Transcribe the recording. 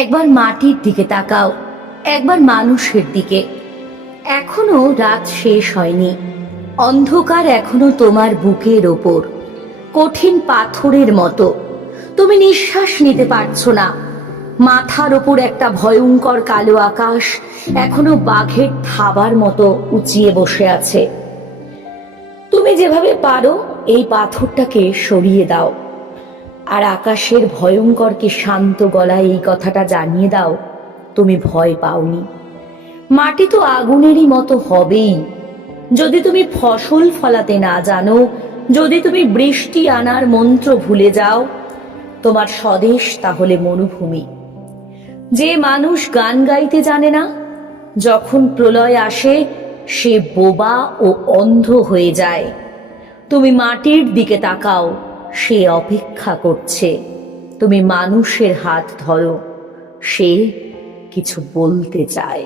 একবার মাটির দিকে তাকাও, একবার মানুষের দিকে। এখনো রাত শেষ হয়নি, অন্ধকার এখনো তোমার বুকের ওপর কঠিন পাথরের মতো। তুমি নিঃশ্বাস নিতে পারছো না। মাথার ওপর একটা ভয়ঙ্কর কালো আকাশ এখনো বাঘের থাবার মতো উঁচিয়ে বসে আছে। তুমি যেভাবে পারো এই পাথরটাকে সরিয়ে দাও, আর আকাশের ভয়ঙ্করকে শান্ত গলায় এই কথাটা জানিয়ে দাও, তুমি ভয় পাওনি। মাটি তো আগুনেরই মতো হবেই। যদি তুমি ফসল ফলাতে না জানো, যদি তুমি বৃষ্টি আনার মন্ত্র ভুলে যাও, তোমার স্বদেশ তাহলে মরুভূমি। যে মানুষ গান গাইতে জানে না, যখন প্রলয় আসে সে বোবা ও অন্ধ হয়ে যায়। তুমি মাটির দিকে তাকাও, সে অপেক্ষা করছে। তুমি মানুষের হাত ধরো, সে কিছু বলতে চায়।